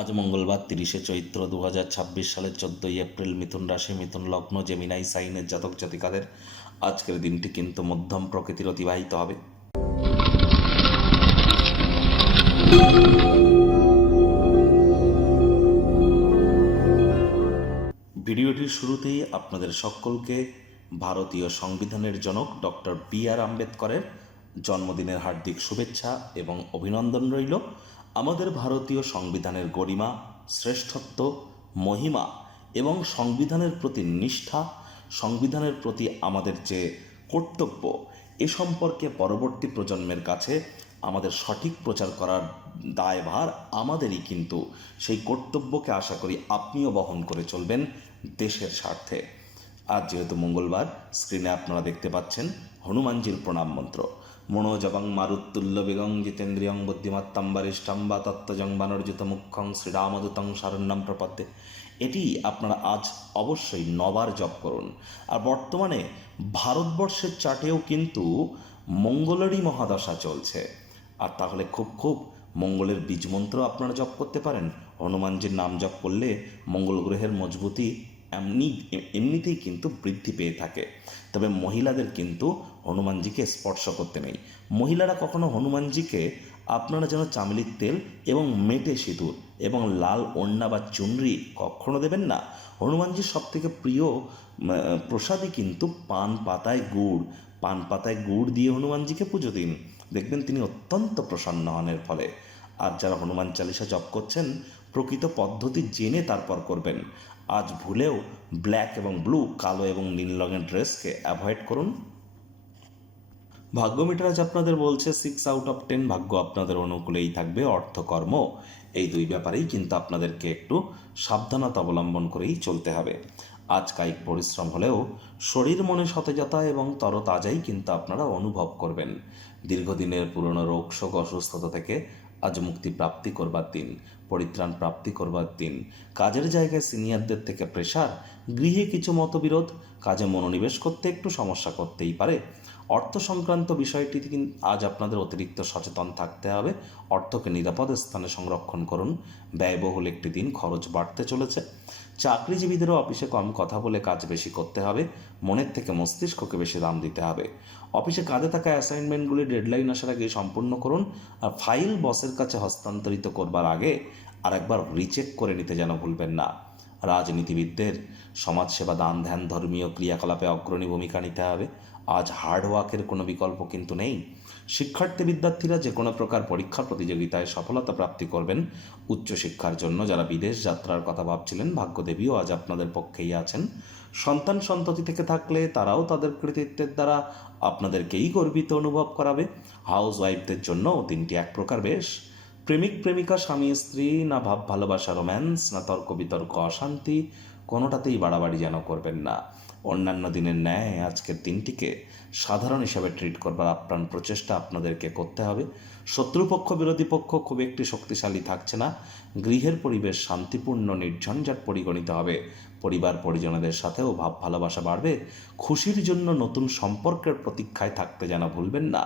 আজ মঙ্গলবার 30শে চৈত্র 2026 সালের 14ই এপ্রিল, মিথুন রাশি, মিথুন লগ্ন, জেমিনাই সাইনের জাতক জাতিকাদের আজকের দিনটি কিন্তু মধ্যম প্রকৃতির অতিবাহিত হবে। ভিডিওটির শুরুতেই আপনাদের সকলকে ভারতীয় সংবিধানের জনক ডক্টর বি.আর. আম্বেদকরের জন্মদিনের হার্দিক শুভেচ্ছা এবং অভিনন্দন রইল। আমাদের ভারতীয় সংবিধানের গরিমা, শ্রেষ্ঠত্ব, মহিমা এবং সংবিধানের প্রতি নিষ্ঠা, সংবিধানের প্রতি আমাদের যে কর্তব্য, এ সম্পর্কে পরবর্তী প্রজন্মের কাছে আমাদের সঠিক প্রচার করার দায়ভার আমাদেরই, কিন্তু সেই কর্তব্যকে আশা করি আপনিও বহন করে চলবেন দেশের স্বার্থে। আজ যেহেতু মঙ্গলবার, স্ক্রিনে আপনারা দেখতে পাচ্ছেন হনুমানজির প্রণাম মন্ত্র। মনোজবং মারুত্তুল্য বেগং জিতেন্দ্রিয়ং বুদ্ধিমত্তাং বরিষ্ঠং বা তত্ত্বজং বানর্জিত মুখ্যং শ্রীরামদূতং শরণ্যং প্রপদ্যে। এটি আপনারা আজ অবশ্যই 9বার জপ করুন। আর বর্তমানে ভারতবর্ষের চার্টেও কিন্তু মঙ্গলেরই মহাদশা চলছে, আর তাহলে খুব মঙ্গলের বীজ মন্ত্র আপনারা জপ করতে পারেন। হনুমানজির নাম জপ করলে মঙ্গল গ্রহের মজবুতি এমনিতেই কিন্তু বৃদ্ধি পেয়ে থাকে। তবে মহিলাদের কিন্তু হনুমানজিকে স্পর্শ করতে নেই। মহিলারা কখনো হনুমানজিকে আপনারা যেন চামেলির তেল এবং মেটে সিঁদুর এবং লাল ওড়না বা চুনরি কখনো দেবেন না। হনুমানজির সবথেকে প্রিয় প্রসাদই কিন্তু পান পাতায় গুড় দিয়ে হনুমানজিকে পুজো দিন, দেখবেন তিনি অত্যন্ত প্রসন্ন হন এর ফলে। আর যারা হনুমান চালিসা জপ করছেন, প্রকৃত পদ্ধতি জেনে তারপর করবেন। আজ ভুলেও ব্ল্যাক এবং ব্লু, কালো এবং নীল রঙের ড্রেসকে অ্যাভয়েড করুন। ভাগ্য মিটার আজ আপনাদের বলছে 6/10, ভাগ্য আপনাদের অনুকূলেই থাকবে। অর্থকর্ম এই দুই ব্যাপারেই কিন্তু আপনাদেরকে একটু সাবধানতা অবলম্বন করেই চলতে হবে। আজ কায়িক পরিশ্রম হলেও শরীর মনে সতেজতা এবং তরতাজাই কিন্তু আপনারা অনুভব করবেন। দীর্ঘদিনের পুরনো রোগ শোক অসুস্থতা থেকে আজ মুক্তি প্রাপ্তি করবার দিন, পরিত্রাণ প্রাপ্তি করবার দিন। কাজের জায়গায় সিনিয়রদের থেকে প্রেশার, গৃহে কিছু মতবিরোধ, কাজে মনোনিবেশ করতে একটু সমস্যা করতেই পারে। অর্থ সংক্রান্ত বিষয়টিতে কিন্তু আজ আপনাদের অতিরিক্ত সচেতন থাকতে হবে। অর্থকে নিরাপদ স্থানে সংরক্ষণ করুন। ব্যয়বহুল একটি দিন, খরচ বাড়তে চলেছে। চাকরিজীবীদেরও অফিসে কম কথা বলে কাজ বেশি করতে হবে। মনের থেকে মস্তিষ্ককে বেশি দাম দিতে হবে। অফিসে কাঁধে থাকা অ্যাসাইনমেন্টগুলি ডেডলাইন আসার আগে সম্পূর্ণ করুন। আর ফাইল বসের কাছে হস্তান্তরিত করবার আগে আরেকবার রিচেক করে নিতে যেন ভুলবেন না। রাজনীতিবিদদের সমাজসেবা, দান ধ্যান, ধর্মীয় ক্রিয়াকলাপে অগ্রণী ভূমিকা নিতে হবে। আজ হার্ডওয়ার্কের কোনো বিকল্প কিন্তু নেই। বিদ্যার্থীরা যে কোনো প্রকার পরীক্ষা প্রতিযোগিতায় সফলতা প্রাপ্তি করবেন। উচ্চশিক্ষার জন্য যারা বিদেশ যাত্রার কথা ভাবছিলেন, ভাগ্যদেবীও আজ আপনাদের পক্ষেই আছেন। সন্তান সন্ততি থেকে থাকলে তারাও তাদের কৃতিত্বের দ্বারা আপনাদেরকেই গর্বিত অনুভব করাবে। হাউস ওয়াইফদের জন্য দিনটি এক প্রকার বেশ। প্রেমিক প্রেমিকা, স্বামী স্ত্রী, না ভাব ভালোবাসা রোম্যান্স, না তর্ক বিতর্ক অশান্তি, কোনোটাতেই বাড়াবাড়ি যেন করবেন না। অন্যান্য দিনের ন্যায় আজকের দিনটিকে সাধারণ হিসাবে ট্রিট করবার আপ্রাণ প্রচেষ্টা আপনাদেরকে করতে হবে। শত্রুপক্ষ বিরোধী পক্ষ খুব একটি শক্তিশালী থাকছে না। গৃহের পরিবেশ শান্তিপূর্ণ নির্ঝঞ্ঝাট পরিগণিত হবে। পরিবার পরিজনদের সাথেও ভাব ভালোবাসা বাড়বে। খুশির জন্য নতুন সম্পর্কের প্রতীক্ষায় থাকতে যেন ভুলবেন না।